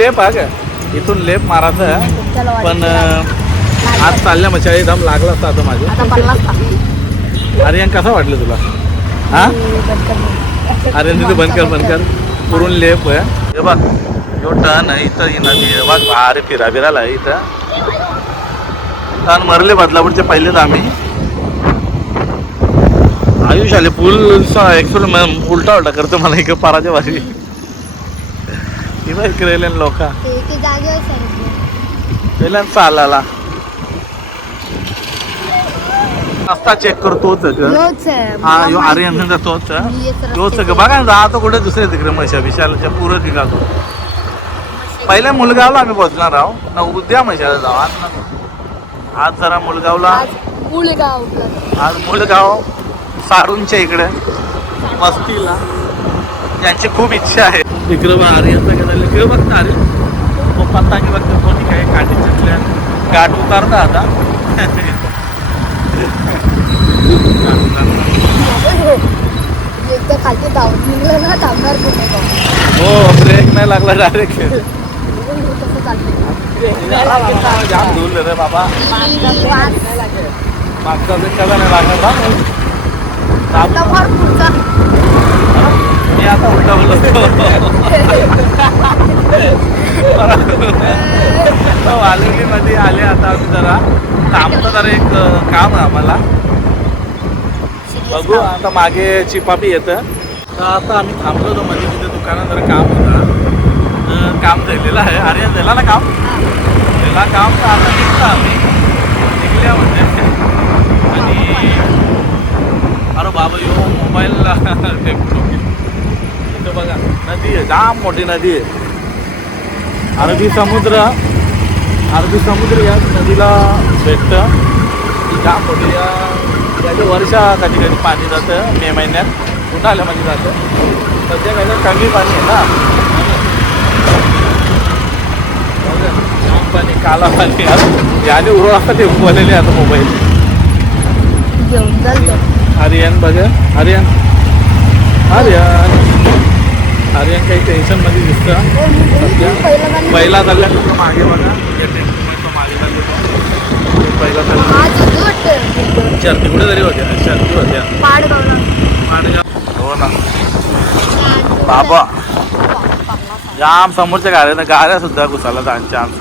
लेप हा का इथून लेप मारायचं पण आज चालल्या मशाळी दम लागला असता आता माझे आता पन्नास टाक. अरे कसं वाटलं तुला? हा. अरे तिथे बंद कर बंद कर. पुरून लेप आहे. हे बघ यो टन आहे इथं ही नदी आहे. बघ अरे फिरा फिरायला आहे इथं. टन मरले बदलापूरचे पहिलेच आम्ही. आयुष आले पूल ऍक्च्युअल उलटा उलटा करतो मला इकडे पाराच्या बाजू किंवा इकडे लोक? ते ते सांगितलं. चालायला. रस्ता चेक करतोच. हा यो माहिती. आर्यनचा तोच तोच? बघा ना, राहतो कुठे दुसरे तिकडे म्हशा विशालच्या पुरं ठिकाण पहिल्या मुलगावला आम्ही पोहोचणार आहोत ना उद्या म्हशाला जाऊ आज नको आज जरा मुलगावला. आज मुलगाव सारूंच्या इकडे. मस्तीला. यांची खूप इच्छा आहे. आर्यनचं काय झालं इकडे बघता आर्यन पप्पा की बघतो कोणी काय काठी चिटल्या गाठ उतारता आता. एकदा खाली धावून ना थांबणार. हो ब्रेक नाही लागला डायरेक्ट कसं चालतं जाम धुल रे बाबा. मागचा ब्रेक कसा नाही लागला आता फार पुढचा मध्ये आले आता आम्ही जरा. थांबतो जरा एक काम आहे आम्हाला. बघू आता मागे चिपापी येतं. तर आता आम्ही थांबलो होतो मध्ये तिथे दुकानात जरा काम होतं. काम झालेलं आहे. अरे झाला ना काम? झाला काम तर आता निघतो आम्ही. निघल्या म्हणजे. आणि अरे बाबा यो मोबाईल. इथं बघा नदी आहे जाम मोठी नदी आहे. अरबी समुद्र अरबी समुद्र या नदीला भेटतं. जाम मोठी या याच्या वर्षा कधी कधी पाणी जातं मे महिन्यात. उन्हाळ्यामध्ये जातं. सध्या काय कमी पाणी आहे ना. जाम पाणी काला पाणी याने उरळ असतं ते बोललेले आता मोबाईल आर्यन बघा आर्यन आर्यन आर्यन काही टेन्शनमध्ये दिसतं. सध्या पहिला चालला तुझं मागे बघा. या टेन्शनमध्ये मागे पहिला चालला. शर्ती कुठे तरी होत्या. शर्ती होत्या. हो ना. बाबा. जाम समोरच्या गाड्या गाड्या सुद्धा घुसाला चान्स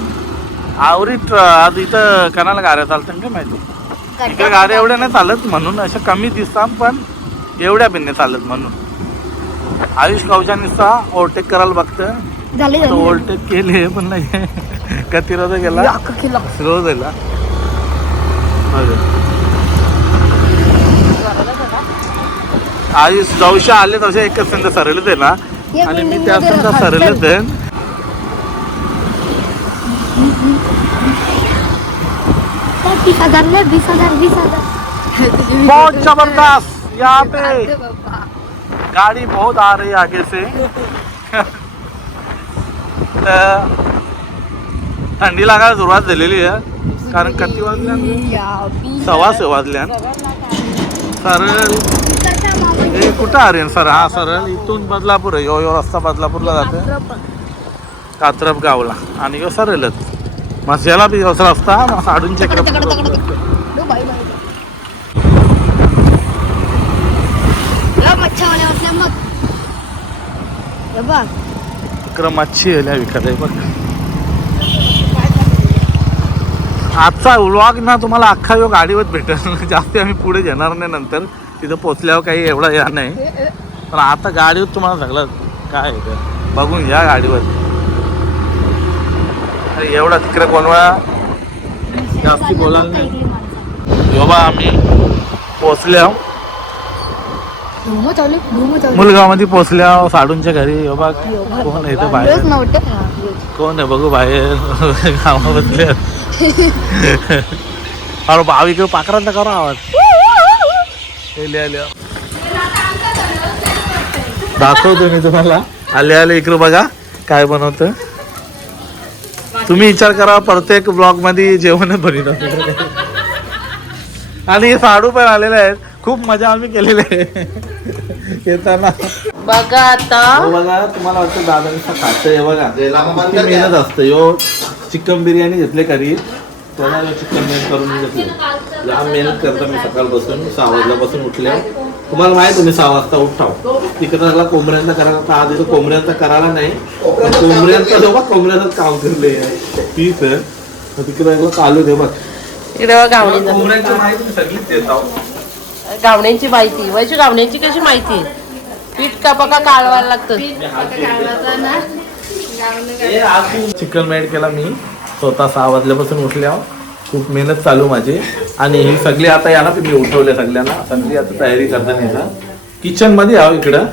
आवरीत आज इथं कणाला गाड्या चालतात काय माहिती? इकडे गाड्या एवढ्या नाही चालत म्हणून अशा कमी दिसतात पण एवढ्या पण नाही चालत म्हणून. आयुष कवच्या निस्ता ओव्हरटेक करायला बघतं झाले ओव्हरटेक केले पण नाही. कधी रोज गेला रोज गेला आयुष जवशा आले तसे एकच संघ सरलेच आहे ना. आणि मी त्या संघ सरलेच आहे. बहुत जबरदस्त. यहाँ पे. गाड़ी बहुत आ रही है आगे से। तर थंडी लागायला सुरुवात झालेली आहे कारण किती वाजल्या सव्वाशे वाजल्या सरळ हे कुठं आर्यन सर? हा सरळ इथून बदलापूर आहे. यो यो रस्ता बदलापूरला जातो. कात्रप गावला. आणि यो सरळच. मग याला बी रस्ता साडूनच्या तकड, तकड, तकड, इकडे तकड. दो बाई, बाई, बाई. या मच्छ्यावाल्या वाटल्या मग. बघ. आल्या विकत आहे बघ. आजचा व्लॉग ना तुम्हाला अख्खा यो गाडीवर भेटेल. जास्त आम्ही पुढे घेणार नाही नंतर. तिथं पोचल्यावर काही एवढा या नाही. पण आता गाडीवर तुम्हाला सगळं काय आहे बघून घ्या गाडीवर. अरे एवढा तिकडे कोणवा जास्ती बोलायला नाही. योबा आम्ही पोचल्या धुमं चालू आहे, धुमं चालू आहे. मुलगावमध्ये पोचल्या साडूंच्या घरी. योबा कोण आहे बाहेर? कोण आहे? बघू बाहेर. गावामधले. अरे भाविक पाखरांचा करा आवाज. दाखवतो मी तुम्हाला. आले आले इकडे बघा काय बनवत. तुम्ही विचार करा प्रत्येक ब्लॉगमध्ये जेवण बनवत. आणि हे साडू पण आलेले आहेत. खूप मजा आम्ही केलेली आहे. येताना. बघा आता. हो बघा तुम्हाला वाटतं दादा खातं आहे बघा. किती मेहनत असतं यो. चिकन बिर्याणी घेतले करी त्याला चिकन मेहनत करून घेतले? जाम मेहनत करतो मी सकाळपासून सहा वाजल्यापासून उठल्या. तुम्हाला माहीत मी सहा वाजता उठाव. तिकडला कोंबड्यांचा करायला तर आज इथं कोंबड्यांचा करायला नाही. कोंबड्यांचा जेव्हा कोंबड्यांचं काम करले. तीच आहे. तिकडे चालू दे बघ. इकडे बघा गावणी कोंबड्यांची माहिती सगळीच देत आहो. गावण्यांची माहिती. वैशी गावण्यांची कशी माहिती? पीठ का बघा कालवायला लागतं? चिकन मेड केला मी. स्वतः सहा वाजल्यापासून उठल्या. खूप मेहनत चालू माझी. आणि ही सगळी आता या ना तुम्ही उठवले सगळ्यांना. सगळी आता तयारी करताना येणार किचनमध्ये आहो इकडं.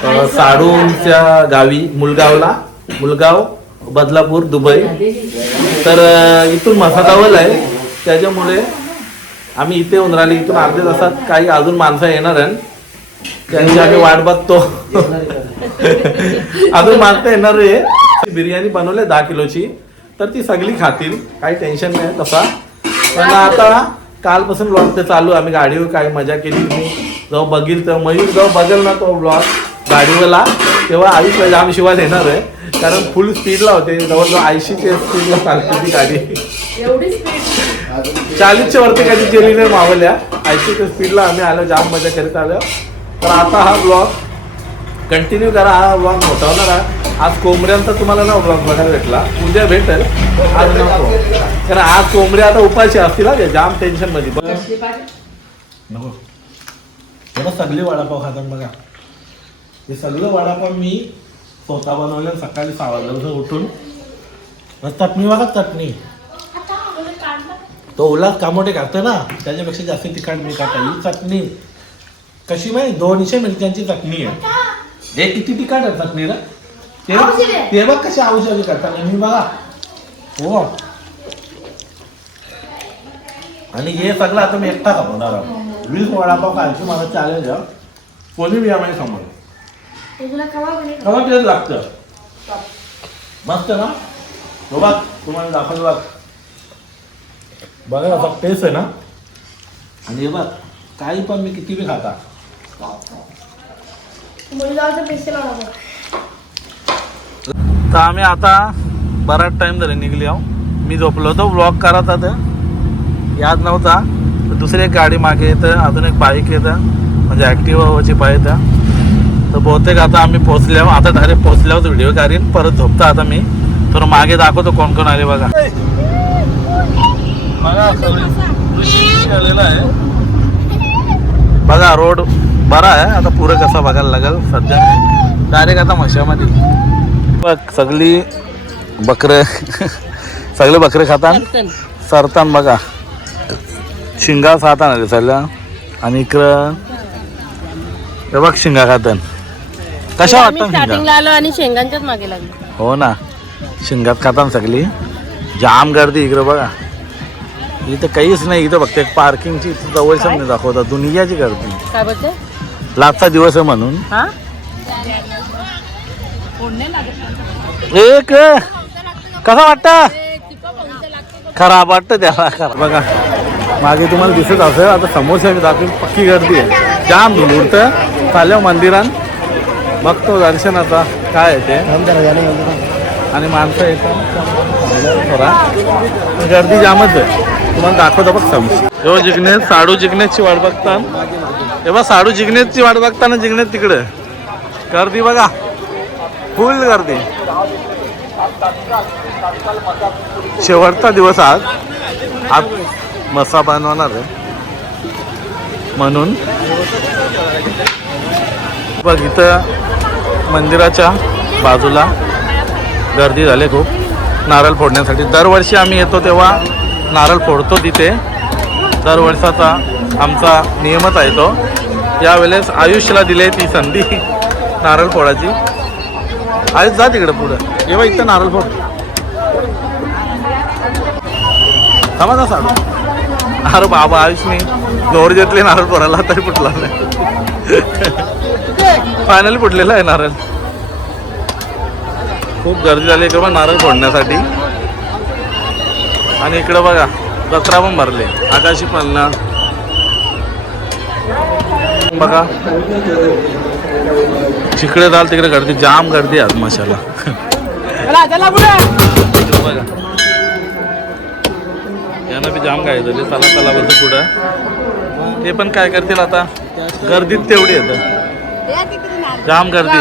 साडूंच्या साडूच्या गावी मुलगावला. मुलगाव बदलापूर दुबई. तर इथून मसादावल आहे. त्याच्यामुळे आम्ही इथे होऊन राहिले इथून अर्ध्या तासात काही अजून माणसं येणार आहे त्यांची आम्ही वाट बघतो. अजून माणसं येणार आहे. बिर्याणी बनवली दहा किलोची तर ती सगळी खातील. काही टेन्शन नाही तसा. पण आता कालपासून ब्लॉग ते चालू आहे. आम्ही गाडीवर काही मजा केली मी जेव्हा बघील तेव्हा मयूर जेव्हा बघेल ना तो ब्लॉग गाडीवरला तेव्हा आयुष्य म्हणजे जाम शिवाय येणार आहे. कारण फुल स्पीडला होते. जवळजवळ ऐंशीच्या स्पीडला चालते ती गाडी. चाळीसच्या वरती कधी गेली नाही मावल्या ऐंशीच्या स्पीडला आम्ही आलो जाम मजा करीत आलो. तर आता हा ब्लॉग कंटिन्यू करा. हा ब्लॉग मोठा आहे. आज कोंबड्यांचा तुम्हाला ना ब्लॉग बघायला भेटला. उद्या भेटेल. आज नको. कारण आज कोंबड्या आता उपाशी असतील हा. ते, जाम टेन्शनमध्ये. बघ. नको. हे बघ सगळे वडापाव खातात बघा. हे सगळं वडापाव मी स्वतः बनवलं सकाळी सहा उठून. चटणी बघा चटणी. तो ओला कामोटे खातो ना त्याच्यापेक्षा जास्त तिखट मी खाता ही चटणी. कशी माहिती? दोनशे मिरच्यांची चटणी आहे. हे किती तिखट आहे चटणी रे? ते ते बघ कशी औषधी करतात. मी बघा. हो. आणि हे सगळं आता मी एकटा आहे. वीस वडापाव खायची मला आहे. कोणी बी आम्हाला समोर. कवा तेच लागतं? मस्त ना? हो बघ तुम्हाला दाखवलं बघ. बघा आता टेस्ट आहे ना. आणि हे बघ काही पण मी किती बी खाता. तर आम्ही आता बराच टाइम झाले निघली आहो. मी झोपलो होतो ब्लॉग करत होता. याद नव्हता. तर दुसरी एक गाडी मागे येतं अजून एक बाईक येतं. म्हणजे ॲक्टिवाची पाय येतं. तर बहुतेक आता आम्ही पोचल्यावर आता डायरेक्ट पोचल्यावर व्हिडिओ काढीन. परत झोपता आता मी. तर मागे दाखवतो कोण कोण आले बघा. बघा ऋषी आलेला आहे. बघा रोड बरा आहे. आता पुरं कसा बघायला लागेल सध्या. डायरेक्ट आता मशामध्ये बघ सगळी बकरे. सगळे बकरे खातात सरतान. बघा. शिंगा खातान आले सगळ्या आणि इकडं हे बघ शिंगा खातान. कशा वाटतात आलो आणि शेंगांच्याच मागे लागलो. हो ना. शिंगात खाताना सगळी. जाम गर्दी इकडं बघा. इथं काहीच नाही इथं एक पार्किंगची इथं जवळ नाही दाखवतात दुनियाची गर्दी. काय बोलते? लाचचा दिवस आहे म्हणून. हा? एक कसा वाटत? खराब वाटतं त्याला खराब. बघा मागे तुम्हाला दिसत असेल आता समोसे मी दाखवून पक्की गर्दी आहे. जाम धुल उडतं. चालल्या मंदिरात बघतो दर्शन आता काय आहे ते. आणि माणसं येतात. गर्दी जामच आहे. तुम्हाला दाखवतो बघ समोसे हो जिग्नेश साडू जिग्नेशची वाट बघता तेव्हा साडू जिग्नेशची वाट बघताना जिग्नेश तिकडे. गर्दी बघा. फुल गर्दी. शेवटचा दिवस आज. आज मसा बनवणार आहे. म्हणून. बघ इथं मंदिराच्या बाजूला गर्दी झाली खूप. नारळ फोडण्यासाठी. दरवर्षी आम्ही येतो तेव्हा नारळ फोडतो तिथे. दर वर्षाचा आमचा नियमच आहे तो. यावेळेस आयुष्याला दिली ती संधी नारळ फोडाची आयुष जा तिकडे पुढं. जेव्हा इथं नारळ फोड. थांबा ना साडू. अरे बाबा आयुष मी जोर घेतले नारळ फोडायला तरी फुटला नाही. फायनली फुटलेला आहे नारळ. खूप गर्दी झाली इकडे नारळ फोडण्यासाठी. आणि इकडं बघा जत्रा पण भरले. आकाशी पालना. बघा. जिकडे जाल तिकडे गर्दी जाम गर्दी आज मशाला. बघा. यांना बी जाम काय झाली चला चला बोलतो पुढं. ते पण काय करतील आता? गर्दीत तेवढी येतं जाम गर्दी